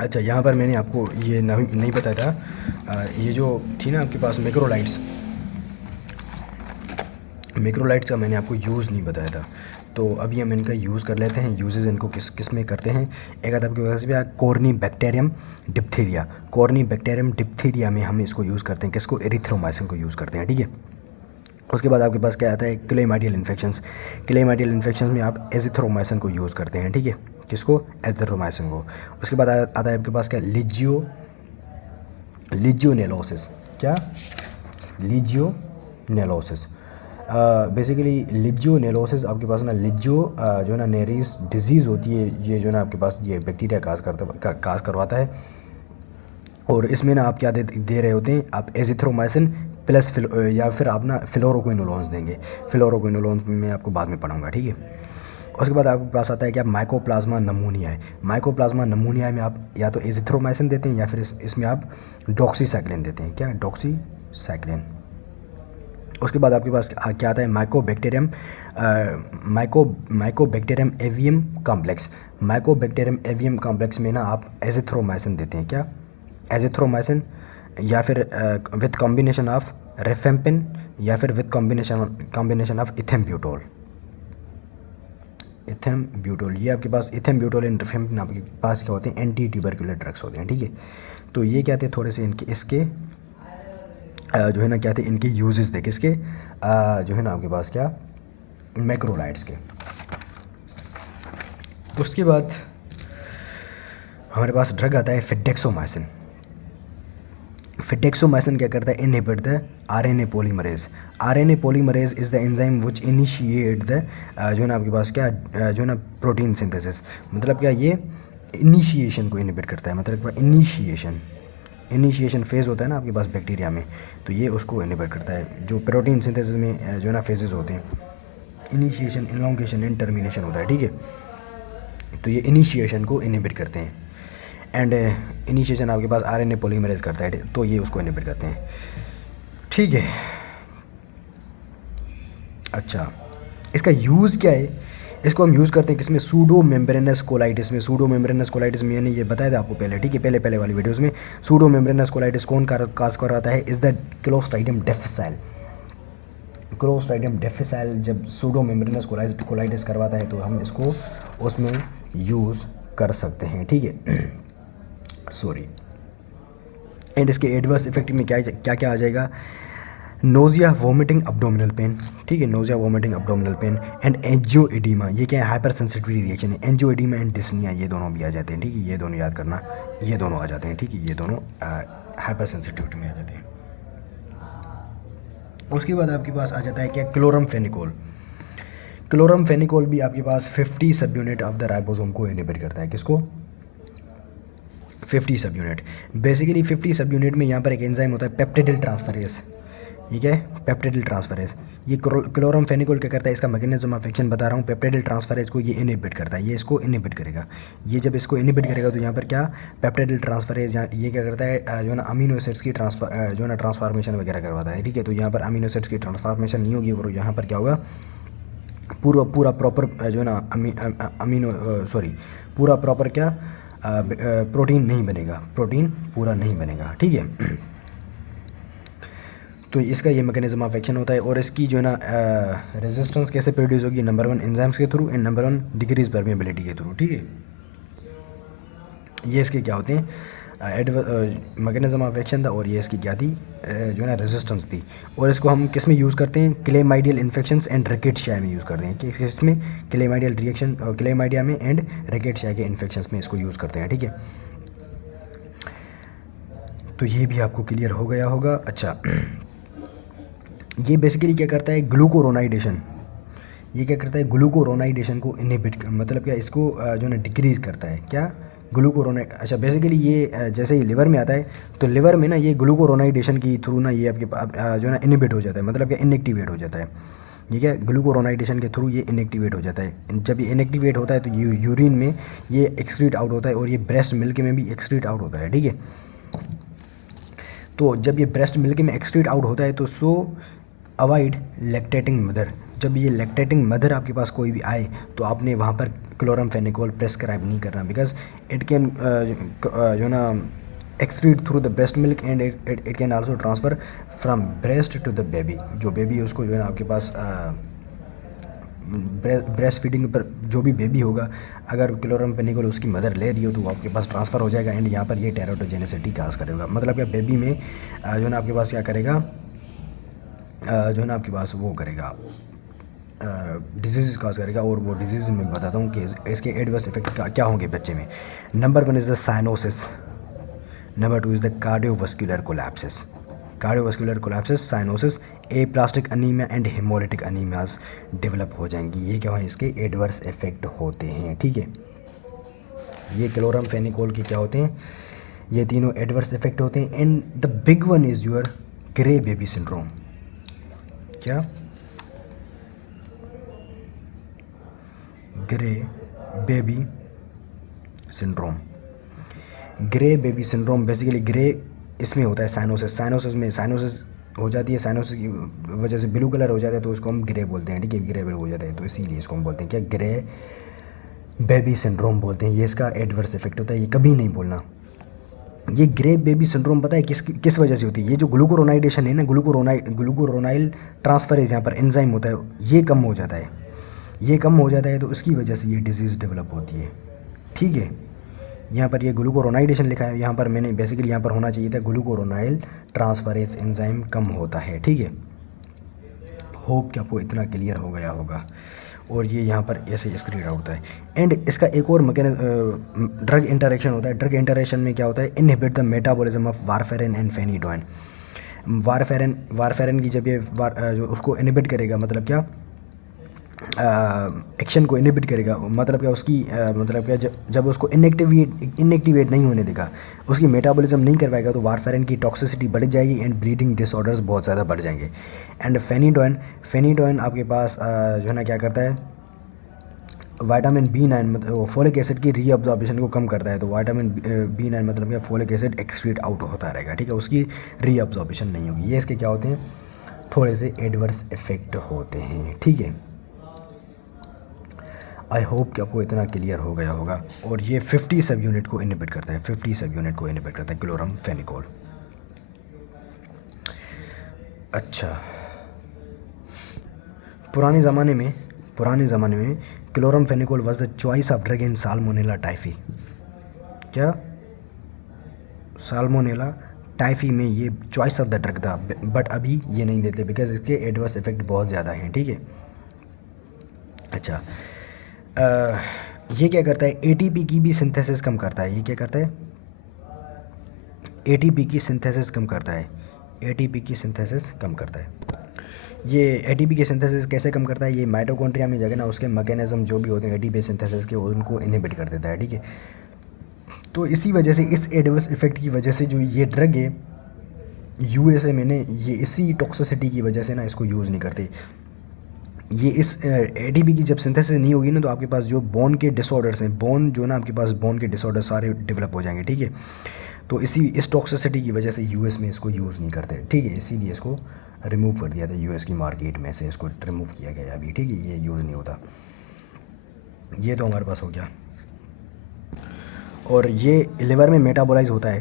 अच्छा, यहाँ पर मैंने आपको ये नहीं बताया था, ये जो थी ना आपके पास मैक्रोलाइट्स का मैंने आपको यूज़ नहीं बताया था। तो अभी हम इनका यूज़ कर लेते हैं। यूजेस इनको किस किस में करते हैं। एक आता आपके पास भी कॉर्नी बैक्टीरियम डिप्थीरिया में हम इसको यूज़ करते हैं। किसको? एरिथ्रोमाइसिन को यूज़ करते हैं, ठीक है। उसके बाद आपके पास क्या आता है? क्लेमाइडियल इन्फेक्शंस में आप एजिथ्रोमाइसिन को यूज़ करते हैं, ठीक है। किसको? एजिथ्रोमाइसिन को। उसके बाद आता है आपके पास क्या? लिजियोनेलोसिस। क्या? लिजियोनेलोसिस। बेसिकली लिजियोनेलोसिस आपके पास ना जो है ना नेरीज डिजीज़ होती है, ये जो है ना आपके पास ये बैक्टीरिया काज करवाता है। और इसमें ना आप क्या दे रहे होते हैं? आप एजिथ्रोमाइसिन प्लस या फिर आप ना फ्लोरोक्विनोलोन्स देंगे। फ्लोरोक्विनोलोन्स में आपको बाद में पढ़ाऊँगा, ठीक है। उसके बाद आपके पास आता है क्या? माइकोप्लाज्मा नमूनिया। माइकोप्लाज्मा नमूनिया में आप या तो एजिथ्रोमाइसिन देते हैं या फिर इसमें आप डॉक्सीसाइक्लिन देते हैं। क्या? डॉक्सीसाइक्लिन। उसके बाद आपके पास क्या आता है? Mycobacterium avium complex. Mycobacterium avium complex में ना आप एजिथ्रोमाइसिन देते हैं। क्या? एजिथ्रोमाइसिन या फिर विथ कॉम्बिनेशन ऑफ रेफेम्पिन या फिर विथ कॉम्बिनेशन ऑफ इथेम्ब्यूटोल। ये आपके पास इथेम्ब्यूटोल एंड रेफेम्पिन आपके पास क्या होते हैं? एंटी ट्यूबरकुलर ड्रग्स होते हैं, ठीक है। तो ये क्या थे? थोड़े से इसके जो है ना क्या थे? इनके यूजेस थे। किसके? जो है ना आपके पास क्या? मैक्रोलाइड्स के। उसके बाद हमारे पास ड्रग आता है फिडेक्सोमाइसिन। फिडेक्सोमाइसिन क्या करता है? Inhibit the RNA polymerase. RNA polymerase is the enzyme which initiate the जो है ना आपके पास क्या जो है ना प्रोटीन सिंथेसिस। मतलब क्या? ये इनिशिएशन को इनहिबिट करता है। मतलब क्या? इनिशिएशन फेज़ होता है ना आपके पास बैक्टीरिया में, तो ये उसको इनहिबिट करता है। जो प्रोटीन सिंथेसिस में जो है ना फेजेस होते हैं, इनिशिएशन, इलॉन्गेशन एंड टर्मिनेशन होता है, ठीक है। तो ये इनिशिएशन को इनहिबिट करते हैं। एंड इनिशिएशन आपके पास आरएनए पॉलीमरेज करता है, तो ये उसको इनहिबिट करते हैं, ठीक है। अच्छा, इसका यूज़ क्या है? इसको हम यूज़ करते हैं किसमें? सूडो मेम्ब्रेनस कोलाइटिस में। सूडो मेम्ब्रेनस कोलाइटिस में मैंने ये बताया था आपको पहले, ठीक है, पहले वाली वीडियोस में। सूडो मेम्ब्रेनस कोलाइटिस कौन काज करवाता है? Is the clostridium difficile. Clostridium difficile जब सूडो मेम्ब्रेनस कोलाइटिस करवाता है तो हम इसको उसमें यूज़ कर सकते हैं, ठीक है। सॉरी। एंड इसके एडवर्स इफेक्ट में क्या क्या क्या आ जाएगा? नोजिया, वोमिटिंग, अब्डोमिनल पेन, ठीक है। Nausea, vomiting, abdominal pain and angioedema. ये क्या है? हाइपर सेंसिटिविटी रिएक्शन है। एंजियोइडीमा एंड डिस्निया, ये दोनों भी आ जाते हैं, ठीक है। ये दोनों याद करना, ये दोनों आ जाते हैं, ठीक है। ये दोनों हाइपर सेंसिटिविटी में आ जाते हैं। उसके बाद आपके पास आ जाता है क्या? क्लोरमफेनिकोल। क्लोरमफेनिकोल भी आपके पास 50 सब यूनिट ऑफ द राइबोसोम को इनहिबिट करता है। किसको? 50 सब यूनिट। बेसिकली 50 सब यूनिट में यहाँ पर एक एंजाइम होता है पेप्टिडिल ट्रांसफरेज। ठीक है, पेप्टिडिल ट्रांसफरेज। ये क्लोरमफेनिकोल क्या करता है? इसका मैकेनिज्म ऑफ एक्शन बता रहा हूँ। पेप्टिडिल ट्रांसफरेज को ये इनहिबिट करता है, ये इसको इनहिबिट करेगा। ये जब इसको इनहिबिट करेगा तो यहाँ पर क्या? पेप्टिडिल ट्रांसफरेज ये क्या करता है? जो है ना अमीनो एसिड्स की जो है ना ट्रांसफॉर्मेशन वगैरह करवाता है, ठीक है। तो यहाँ पर अमीनो एसिड्स की ट्रांसफॉर्मेशन नहीं होगी और यहाँ पर क्या होगा? पूरा प्रॉपर जो है ना पूरा प्रॉपर क्या प्रोटीन नहीं बनेगा, प्रोटीन पूरा नहीं बनेगा, ठीक है। तो इसका ये मैकेनिज्म ऑफ एक्शन होता है। और इसकी जो है ना रेजिस्टेंस कैसे प्रोड्यूस होगी? नंबर 1 एंजाइम्स के through and number 1 decrease permeability के थ्रू, ठीक है। ये इसके क्या होते हैं? मैकेनिज्म ऑफ एक्शन था। और ये इसकी क्या थी? जो है ना रेजिस्टेंस थी। और इसको हम किस में यूज़ करते हैं? क्लेमाइडियल इन्फेक्शंस एंड रिकेट्शिया में यूज़ करते हैं। किस में? क्लेमाइडिया में एंड रिकेट्शिया के इन्फेक्शंस में इसको यूज़ करते हैं, ठीक है। तो ये भी आपको क्लियर हो गया होगा। अच्छा, ये बेसिकली क्या करता है? ग्लूकोरोनाइडेशन। ये क्या करता है? ग्लूकोरोनाइडेशन को इनहिबिट, मतलब क्या इसको जो है ना डिक्रीज़ करता है। क्या? ग्लूकोरोनाइड। अच्छा, बेसिकली ये जैसे ही लिवर में आता है तो लिवर में ना ये ग्लूकोरोनाइडेशन की थ्रू ना ये आपके जो है ना इनहिबिट हो जाता है, मतलब क्या इनएक्टिवेट हो जाता है। ठीक है, ग्लूकोरोनाइडेशन के थ्रू ये इनएक्टिवेट हो जाता है। जब ये इनएक्टिवेट होता है तो यूरिन में ये एक्सक्रीट आउट होता है और ये ब्रेस्ट मिल्क में भी एक्सक्रीट आउट होता है, ठीक है। तो जब ये ब्रेस्ट मिल्क में एक्सक्रीट आउट होता है तो अवॉइड लैक्टेटिंग मदर, जब ये लैक्टेटिंग मदर आपके पास कोई भी आए तो आपने वहाँ पर क्लोरमफेनिकोल प्रेस्क्राइब नहीं करना, बिकॉज इट कैन जो ना excrete through the breast milk and it can also transfer from breast to the baby. जो बेबी है उसको जो है ना आपके पास ब्रेस्ट फीडिंग पर जो भी बेबी होगा, अगर क्लोरमफेनिकोल उसकी मदर ले रही हो तो वो आपके पास ट्रांसफ़र हो जाएगा एंड यहाँ पर ये टेराटोजेनेसिटी काज करेगा। मतलब क्या बेबी में जो है ना आपके पास क्या करेगा, जो है ना आपके पास वो करेगा, डिजीज़ काज करेगा। और वो डिजीज़ मैं बताता हूँ कि इसके एडवर्स इफेक्ट क्या होंगे बच्चे में। Number 1 is the cyanosis, number 2 is the cardiovascular collapses. Cardiovascular collapses, cyanosis, aplastic anaemia and haemolytic anaemias develop हो जाएंगी। ये क्या है, इसके एडवर्स इफेक्ट होते हैं। ठीक है, ये क्लोरमफेनिकोल के क्या होते हैं, ये तीनों एडवर्स इफेक्ट होते हैं। And the big one is your grey baby syndrome. क्या, grey baby syndrome. Grey baby syndrome basically grey इसमें होता है साइनोसिस, साइनोसिस में साइनोसिस हो जाती है, साइनोसिस की वजह से ब्लू कलर हो जाता है तो उसको हम ग्रे बोलते हैं। ठीक है, ग्रे ब्लू हो जाता है तो इसीलिए इसको हम बोलते हैं क्या, ग्रे बेबी सिंड्रोम बोलते हैं। ये इसका एडवर्स इफेक्ट होता है, ये कभी नहीं बोलना। ये ग्रे बेबी सिंड्रोम पता है किस वजह से होती है, ये जो ग्लूकोरोनाइडेशन है ना, ग्लूकोरोनाइल ट्रांसफरेज यहाँ पर एंजाइम होता है, ये कम हो जाता है, ये कम हो जाता है तो उसकी वजह से ये डिजीज़ डेवलप होती है। ठीक है, यहाँ पर ये ग्लूकोरोनाइडेशन लिखा है, यहाँ पर मैंने बेसिकली यहाँ पर होना चाहिए था ग्लूकोरोनाइल ट्रांसफरेज एंजाइम कम होता है। ठीक है, होप कि आपको इतना क्लियर हो गया होगा। और ये यहाँ पर ऐसे स्क्रीन आउट होता है। एंड इसका एक और ड्रग इंटरेक्शन होता है। ड्रग इंटरेक्शन में क्या होता है, inhibit the metabolism of warfarin and phenytoin. Warfarin की जब ये जो उसको इनहिबिट करेगा, मतलब क्या, एक्शन को इनहिबिट करेगा, मतलब क्या उसकी मतलब क्या, जब उसको इनएक्टिवेट नहीं होने देगा, उसकी मेटाबॉलिज्म नहीं करवाएगा तो वारफेरिन की टॉक्सिसिटी बढ़ जाएगी एंड ब्लीडिंग डिसऑर्डर्स बहुत ज़्यादा बढ़ जाएंगे। एंड फेनिडोइन आपके पास जो है ना क्या करता है, विटामिन B9 मतलब फोलिक एसिड की रीअब्जॉर्प्शन को कम करता है। तो विटामिन B9 मतलब क्या, फोलिक एसिड एक्सक्रीट आउट होता रहेगा। ठीक है, उसकी रीअब्जॉर्प्शन नहीं होगी। ये इसके क्या होते हैं, थोड़े से एडवर्स इफेक्ट होते हैं। ठीक है, आई होप कि आपको इतना क्लियर हो गया होगा। और ये 50 सब यूनिट को इनहिबिट करता है, 50 सब यूनिट को इनहिबिट करता है क्लोरमफेनिकोल। अच्छा, पुराने ज़माने में chloramphenicol was the choice of drug in salmonella typhi. क्या, साल्मोनेला टाइफी में ये चॉइस ऑफ द ड्रग था, बट अभी ये नहीं देते बिकॉज इसके एडवर्स इफेक्ट बहुत ज़्यादा हैं। ठीक है, अच्छा, ये क्या करता है, एटीपी की भी सिंथेसिस कम करता है। ये क्या करता है, एटीपी की सिंथेसिस कम करता है, एटीपी की सिंथेसिस कम करता है। ये एटीपी की सिंथेसिस कैसे कम करता है, ये माइटोकॉन्ड्रिया में जगह ना उसके मैकेनिज्म जो भी होते हैं एटीपी सिंथेसिस के, उनको इनहिबिट कर देता है। ठीक है, तो इसी वजह से, इस एडवर्स इफेक्ट की वजह से जो ये ड्रग है यूएसए में ने, ये इसी टॉक्सिसिटी की वजह से ना इसको यूज़ नहीं करते। ये इस एटीपी की जब सिंथेसिस नहीं होगी ना तो आपके पास जो बोन के डिसऑर्डर्स हैं, बोन जो ना आपके पास बोन के डिसऑर्डर सारे डेवलप हो जाएंगे। ठीक है, तो इस टॉक्सिसिटी की वजह से यूएस में इसको यूज़ नहीं करते। ठीक है, इसीलिए इसको रिमूव कर दिया था यूएस की मार्केट में से, इसको रिमूव किया गया अभी। ठीक है, ये यूज़ नहीं होता। ये तो हमारे पास हो गया। और ये लिवर में मेटाबोलाइज होता है,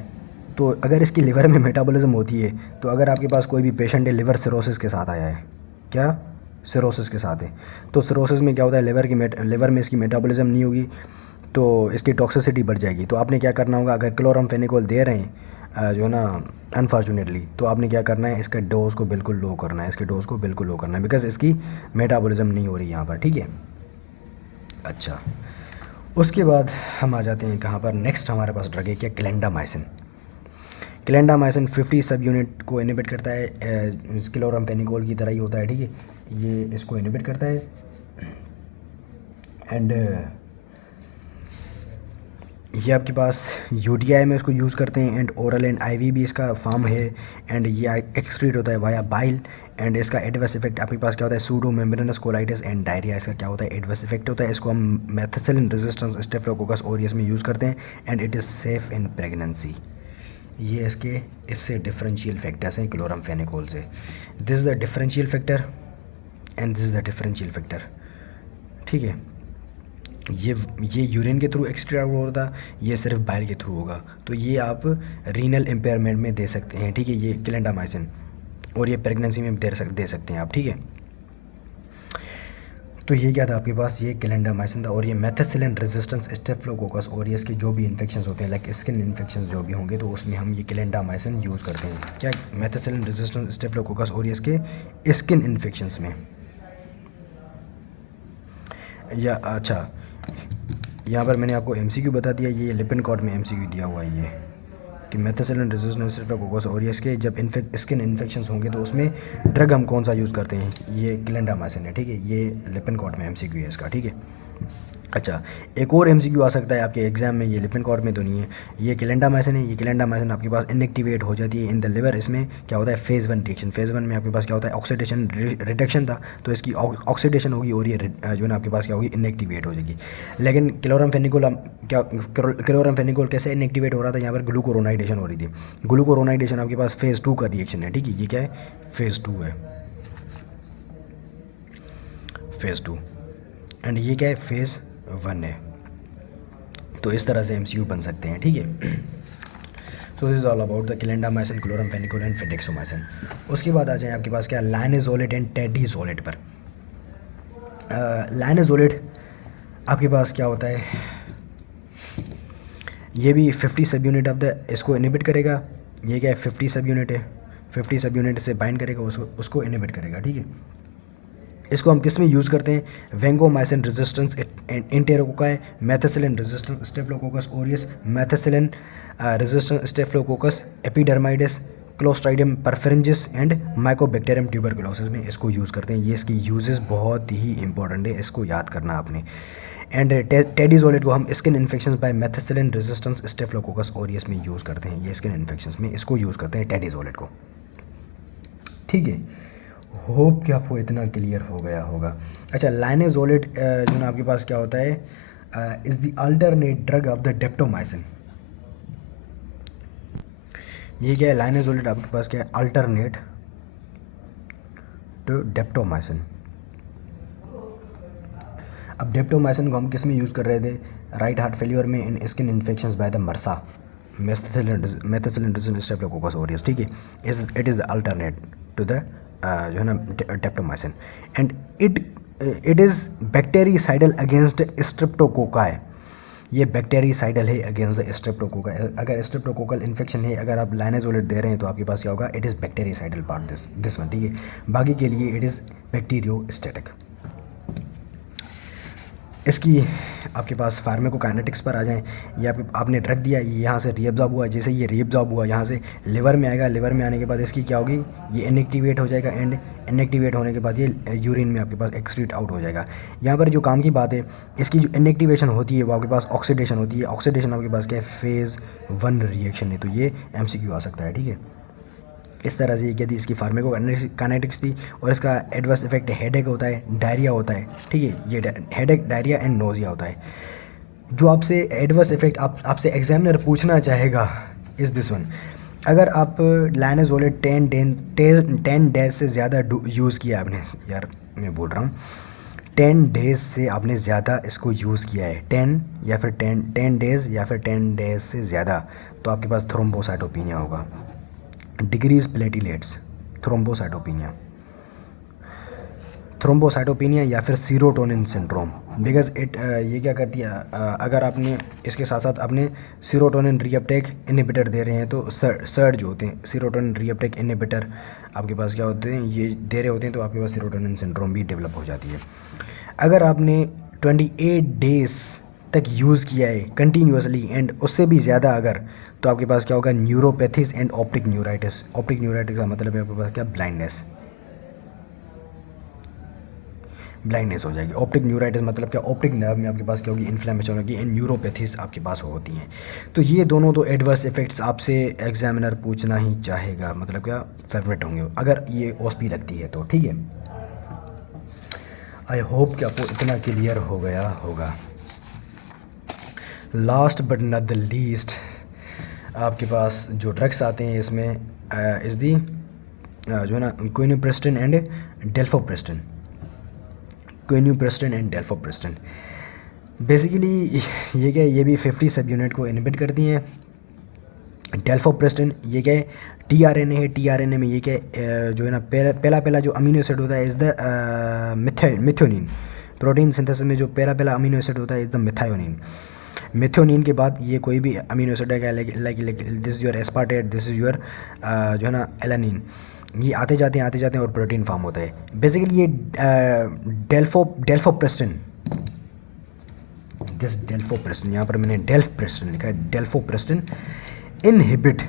तो अगर इसकी लिवर में मेटाबॉलिज्म होती है तो अगर आपके पास कोई भी पेशेंट है लिवर सिरोसिस के साथ आया है, क्या, सिरोसिस के साथ है, तो सिरोसिस में क्या होता है, लिवर में इसकी मेटाबॉलिज्म नहीं होगी तो इसकी टॉक्सिसिटी बढ़ जाएगी। तो आपने क्या करना होगा, अगर क्लोरमफेनिकोल दे रहे हैं जो है ना अनफॉर्चुनेटली, तो आपने क्या करना है, इसका डोज को बिल्कुल लो करना है, इसके डोज को बिल्कुल लो करना है, बिकॉज इसकी मेटाबॉलिज्म नहीं हो रही यहाँ पर। ठीक है, अच्छा, उसके बाद हम आ जाते हैं कहाँ पर, नेक्स्ट हमारे पास ड्रग है क्या, क्लेंडामाइसिन। क्लेंडामाइसिन 50 सब यूनिट को इनहिबिट करता है, क्लोरमफेनिकोल की तरह ही होता है। ठीक है, ये इसको इनहिबिट करता है एंड ये आपके पास यूटीआई में इसको यूज़ करते हैं एंड ओरल एंड आईवी भी इसका फॉर्म है एंड ये एक्सक्रीट होता है वाया बाइल। एंड इसका एडवर्स इफेक्ट आपके पास क्या होता है, pseudo membranous colitis and diarrhoea, इसका क्या होता है, एडवर्स इफेक्ट होता है। इसको हम मेथिसिलिन रेजिस्टेंस स्टेफिलोकोकस ऑरियस में यूज़ करते हैं and it is safe in pregnancy. ये इससे डिफरेंशियल फैक्टर्स हैं क्लोरमफेनिकोल से। This is the differential factor and this is the differential factor, ठीक है। ये यूरिन के थ्रू एक्सक्रीट आउट होता, ये सिर्फ बाइल के थ्रू होगा। तो ये आप रीनल इम्पेयरमेंट में दे सकते हैं, ठीक है, ये क्लेंडामाइसिन, और ये प्रेगनेंसी में दे सकते हैं आप, ठीक है। तो ये क्या था आपके पास, ये क्लेंडामाइसिन था। और ये मेथिसिलिन रेजिस्टेंस स्टेफिलोकोकस ओरियस के जो भी इन्फेक्शंस होते हैं, लाइक स्किन इन्फेक्शंस जो भी होंगे, तो उसमें हम ये क्लेंडामाइसिन यूज़ करते हैं। क्या, मेथिसिलिन रेजिस्टेंस स्टेफिलोकोकस ओरियस के स्किन इन्फेक्शंस में। या अच्छा, यहाँ पर मैंने आपको एमसीक्यू बता दिया, ये लिपिनकॉट में एमसीक्यू दिया हुआ है ये, कि मेथिसिलिन रेजिस्टेंस स्टेफिलोकोकस ओरियस के जब स्किन इन्फेक्शंस होंगे तो उसमें ड्रग हम कौन सा यूज़ करते हैं, ये क्लेंडामाइसिन है, ठीक है। ये लिपिनकॉट में एमसीक्यू है इसका, ठीक है। अच्छा, एक और एमसीक्यू आ सकता है आपके एग्जाम में, ये लिपिनकॉट में तो नहीं है, ये क्लेंडामाइसिन है। ये क्लेंडामाइसिन आपके पास इनएक्टिवेट हो जाती है इन द लिवर। इसमें क्या होता है, फेज़ 1 रिएक्शन। फेज़ 1 में आपके पास क्या होता है, ऑक्सीडेशन रिडक्शन था, तो इसकी ऑक्सीडेशन होगी और ये जो है ना आपके पास क्या होगी, इनएक्टिवेट हो जाएगी। लेकिन क्लोरामफेनिकोल क्या, क्लोरामफेनिकोल कैसे इनएक्टिवेट हो रहा था, यहाँ पर ग्लूकोरोनाइडेशन हो रही थी। ग्लूकोरोनाइडेशन आपके पास फेज़ 2 का रिएक्शन है, ठीक है। ये क्या है, फेज़ 2 है, फेज़ 2, एंड ये क्या है, फेज़ 1 है। तो इस तरह से एमसीक्यू बन सकते हैं, ठीक है। So this is all about the clindamycin, chloramphenicol and fidaxomicin. उसके बाद आ जाए आपके पास क्या, लाइनेजोलेट एंड टेडीजोलेट पर। लाइनेजोलेट आपके पास क्या होता है, ये भी 50 सब यूनिट ऑफ द इसको इनिबिट करेगा। ये क्या है, 50 सब यूनिट है, 50 सब यूनिट से बाइंड करेगा, उसको इनिबिट करेगा, ठीक है। इसको हम किस में यूज़ करते हैं, vancomycin resistance enterococci, methicillin resistance staphylococcus aureus, methicillin resistance staphylococcus epidermidis, clostridium perfringens and mycobacterium tuberculosis में इसको यूज़ करते हैं। ये इसकी यूजेस बहुत ही इंपॉर्टेंट है, इसको याद करना आपने। एंड टेडीजोलेट को हम skin infections by methicillin resistance staphylococcus aureus में यूज़ करते हैं। ये स्किन इन्फेक्शंस में इसको यूज़ करते हैं, टेडीजोलेट को, ठीक है। होप कि आपको इतना क्लियर हो गया होगा। अच्छा, लाइनेजोलेट जो ना आपके पास क्या होता है, is the alternate drug of the daptomycin. ये क्या है, लाइनेजोलेट आपके पास क्या है, अल्टरनेट टू डेप्टोमाइसिन। अब डेप्टोमाइसिन को हम किस में यूज़ कर रहे थे, राइट हार्ट फेलियर में, in skin infections by the MRSA, methicillin resistance staphylococcus aureus, ठीक है। It is the alternate to the जो है ना daptomycin, and it is bactericidal against streptococci. ये बैक्टीरियासाइडल है अगेंस्ट द स्ट्रेप्टोकोकाई। अगर स्ट्रेप्टोकोकल इन्फेक्शन है, अगर आप लाइनेजोलेट दे रहे हैं तो आपके पास क्या होगा, it is bactericidal part this one, ठीक है। बाकी के लिए इट इज़ बैक्टीरियोस्टैटिक। इसकी आपके पास फार्माकोकाइनेटिक्स पर आ जाएं। ये आपने ड्रग दिया, ये यहाँ से रीअब्जॉर्ब हुआ, जैसे ये रीअब्जॉर्ब हुआ यहाँ से लिवर में आएगा, लिवर में आने के बाद इसकी क्या होगी, ये इनएक्टिवेट हो जाएगा, एंड इनएक्टिवेट होने के बाद ये यूरिन में आपके पास एक्सक्रीट आउट हो जाएगा। यहाँ पर जो काम की बात है, इसकी जो इनएक्टिवेशन होती है वो आपके पास ऑक्सीडेशन होती है। ऑक्सीडेशन आपके पास क्या है, फेज़ 1 रिएक्शन है, तो ये एमसीक्यू आ सकता है, ठीक है। इस तरह से ये क्या थी, इसकी फार्माकोकाइनेटिक्स थी, और इसका एडवर्स इफेक्ट हेडेक होता है, डायरिया होता है, ठीक है। ये हेडेक, डायरिया एंड नोजिया होता है। जो आपसे एडवर्स इफेक्ट आपसे एग्जामिनर पूछना चाहेगा इज़ दिस वन। अगर आप लाइनेजोलेट 10 डेज से ज़्यादा यूज़ किया आपने, यार मैं बोल रहा हूँ 10 डेज से आपने ज़्यादा इसको यूज़ किया है, 10 या फिर 10 डेज़ या फिर 10 डेज से ज़्यादा, तो आपके पास थ्रोम्बोसाइटोपिनिया होगा। डिक्रीज प्लेटिलेट्स, थ्रोम्बोसाइटोपिनिया या फिर सीरोटोनिन सिंड्रोम, बिकॉज ये क्या करती है, अगर आपने इसके साथ साथ आपने सीरोटोनिन रीअपटेक इनहिबिटर दे रहे हैं, तो सर्ज होते हैं सीरोटोनिन रीअपटेक इनहिबिटर आपके पास क्या होते हैं, ये दे रहे होते हैं, तो आपके पास सीरोटोनिन सिंड्रोम भी डेवलप हो जाती है। अगर आपने 28 डेज तक यूज़ किया है कंटिन्यूसली एंड उससे भी ज़्यादा अगर, तो आपके पास क्या होगा, neuropathies and optic neuritis. Optic neuritis का मतलब है आपके पास क्या, ब्लाइंडनेस हो जाएगी। ऑप्टिक न्यूराइटिस मतलब क्या, ऑप्टिक नर्व में आपके पास क्या होगी, इन्फ्लेमेशन होगी, एंड न्यूरोपैथीज आपके पास होती हैं। तो ये दोनों तो एडवर्स इफेक्ट्स आपसे एग्जामिनर पूछना ही चाहेगा, मतलब क्या फेवरेट होंगे अगर ये ओएसपी लगती है तो, ठीक है। आई होप कि आपको इतना क्लियर हो गया होगा। Last but not the least, आपके पास जो ड्रग्स आते हैं इसमें इज़ दी जो है ना क्विनिप्रेस्टिन एंड डेल्फोप्रेस्टिन। क्वेन्यूप्रेस्टिन एंड डेल्फोप्रेस्टिन। बेसिकली ये क्या है, ये भी 50 सब यूनिट को इनहिबिट करती हैं। डेल्फोप्रेस्टिन ये क्या है, टीआरएनए है। टीआरएनए में ये क्या है, जो है ना पहला जो अमीनो एसिड होता है is the methionine. Protein synthesis में जो पहला अमीनो एसिड होता है इज़ द मिथायोनिन। मिथ्योनिन के बाद ये कोई भी अमीनो एसिड है, like this is your aspartate, this is your जो है ना एलानिन। ये आते जाते हैं और प्रोटीन फॉर्म होता है। बेसिकली ये डेल्फोप्रेस्टिन, दिस डेल्फोप्रेस्टिन, यहाँ पर मैंने डेल्फप्रेस्टिन लिखा है, dalfopristin inhibit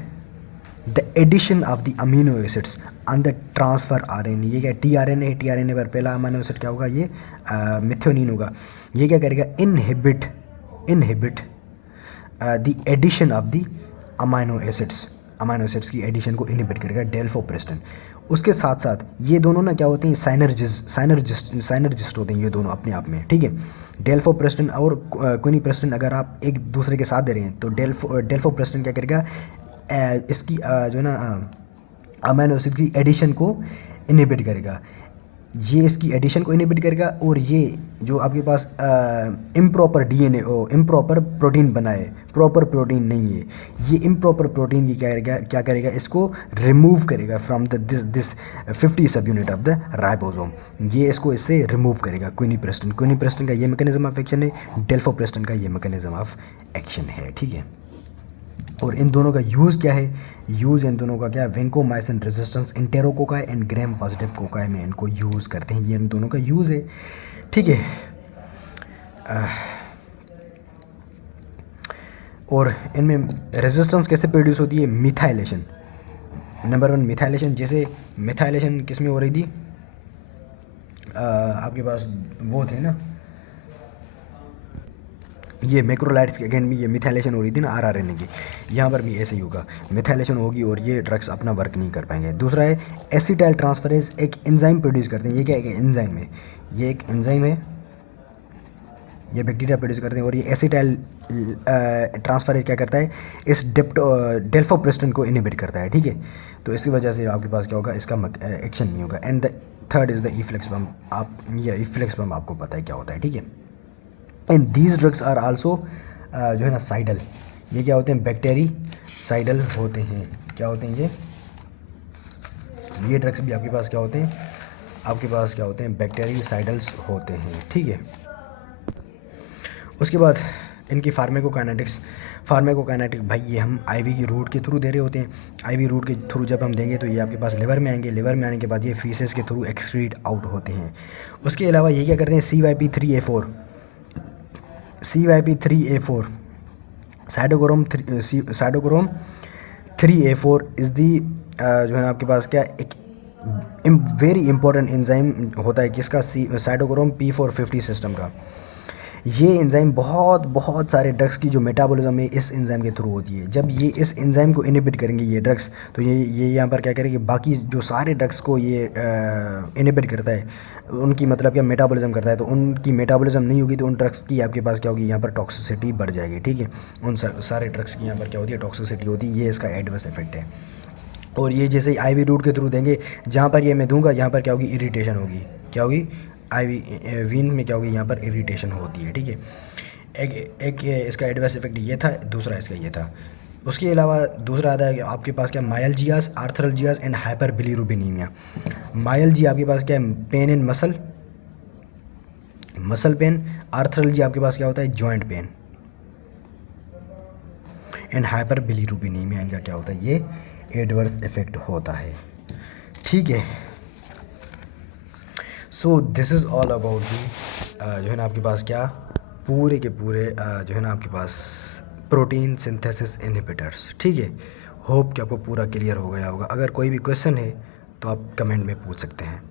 the addition of the amino acids on the transfer RNA. ये क्या टीआरएनए है, टीआरएनए पर पहला अमीनो एसिड क्या होगा, ये मिथ्योनिन होगा। ये क्या करेगा, inhibit the addition of the amino acids की एडिशन को इनहिबिट करेगा डेल्फोप्रेस्टिन। उसके साथ साथ ये दोनों ना क्या होते हैं, साइनर्जिस्ट होते हैं ये दोनों अपने आप में, ठीक है। डेल्फोप्रेस्टिन और क्विनिप्रेस्टिन अगर आप एक दूसरे के साथ दे रहे हैं तो डेल्फोप्रेस्टिन क्या करेगा, इसकी जो है ना अमीनो एसिड की एडिशन को इनहिबिट करेगा। ये इसकी एडिशन को इनहिबिट करेगा और ये जो आपके पास इम्प्रॉपर डीएनए इम्प्रॉपर प्रोटीन बना है, प्रॉपर प्रोटीन नहीं है, ये इम्प्रॉपर प्रोटीन की क्या करेगा, इसको रिमूव करेगा फ्रॉम द दिस 50 सब यूनिट ऑफ द राइबोसोम। ये इसको इससे रिमूव करेगा। क्विनिप्रेस्टिन का ये मैकेनिज्म ऑफ एक्शन है, डेल्फोप्रेस्टिन का ये मैकेनिज्म ऑफ एक्शन है, ठीक है। और इन दोनों का यूज़ क्या है, यूज़ इन दोनों का क्या है, vancomycin resistance enterococci and gram positive cocci में इनको यूज़ करते हैं। ये इन दोनों का यूज़ है, ठीक है। और इनमें रेजिस्टेंस कैसे प्रोड्यूस होती है, मिथाइलेशन। Number 1 methylation. जैसे मिथाइलेशन किस में हो रही थी, आपके पास वो थे ना, ये मैक्रोलाइड्स के अगेंस्ट भी ये मिथाइलेशन हो रही थी ना आरआरएनए की, यहाँ पर भी ऐसे ही होगा, मिथाइलेशन होगी और ये ड्रग्स अपना वर्क नहीं कर पाएंगे। दूसरा है एसिटाइल ट्रांसफरेज, एक एंजाइम प्रोड्यूस करते हैं। ये क्या है, एंजाइम है, ये एक एंजाइम है, ये बैक्टीरिया प्रोड्यूस करते हैं। और ये एसिटाइल ट्रांसफरेज क्या करता है, इस डेल्फोप्रेस्टिन को इनहिबिट करता है, ठीक है। तो इसकी वजह से आपके पास क्या होगा, इसका एक्शन नहीं होगा। And the third is the efflux pump. ये इफ्लेक्स बम आपको पता है क्या होता है, ठीक है। And these drugs are also जो है ना साइडल। ये क्या होते हैं, बैक्टेरिसाइडल होते हैं। क्या होते हैं ये ड्रग्स भी आपके पास क्या होते हैं, बैक्टेरिसाइडल्स होते हैं, ठीक है। उसके बाद इनकी फार्माकोकाइनेटिक्स भाई ये हम आईवी की रूट के थ्रू दे रहे होते हैं। आईवी रूट के थ्रू जब हम देंगे तो ये आपके पास लिवर में आएंगे, लिवर में आने के बाद ये फीसेस के थ्रू एक्सक्रीट आउट होते हैं। उसके अलावा ये क्या करते हैं, CYP3A4 cytochrome 3A4 is the जो है ना आपके पास क्या एक वेरी इंपॉर्टेंट एंजाइम होता है किसका, साइटोक्रोम P450 सिस्टम का। ये एंजाइम बहुत सारे ड्रग्स की जो मेटाबॉलिज्म है इस एंजाइम के थ्रू होती है। जब ये इस एंजाइम को इनहिबिट करेंगे ये ड्रग्स, तो ये यहाँ पर क्या करेंगे, बाकी जो सारे ड्रग्स को ये इनहिबिट करता है, उनकी मतलब क्या मेटाबॉलिज्म करता है, तो उनकी मेटाबॉलिज्म नहीं होगी तो उन ड्रग्स की आपके पास क्या होगी, यहाँ पर टॉक्सिसिटी बढ़ जाएगी, ठीक है। उन सारे ड्रग्स की यहाँ पर क्या होती है, टॉक्सिसिटी होती है। ये इसका एडवर्स इफेक्ट है। और ये जैसे ही आईवी रूट के थ्रू देंगे, जहाँ पर ये मैं दूंगा यहाँ पर क्या होगी, इरिटेशन होगी। क्या होगी, आईवी वीन में क्या होगी, यहाँ पर इरिटेशन होती है, ठीक है। एक इसका एडवर्स इफेक्ट ये था, दूसरा इसका ये था। उसके अलावा दूसरा आता है कि आपके पास क्या, मायल्जियास, आर्थ्रल्जियास एंड हाइपर बिलीरुबिनीमिया। मायल्जिया आपके पास क्या है, पेन इन मसल पेन। आर्थ्रल्जिया आपके पास क्या होता है, जॉइंट पेन। एंड हाइपर बिलीरुबिनीमिया इनका क्या होता है, ये एडवर्स इफेक्ट होता है, ठीक है। So this is all about the जो है ना आपके पास क्या, पूरे के पूरे जो है ना आपके पास प्रोटीन सिंथेसिस इनहिबिटर्स, ठीक है। होप कि आपको पूरा क्लियर हो गया होगा। अगर कोई भी क्वेश्चन है तो आप कमेंट में पूछ सकते हैं।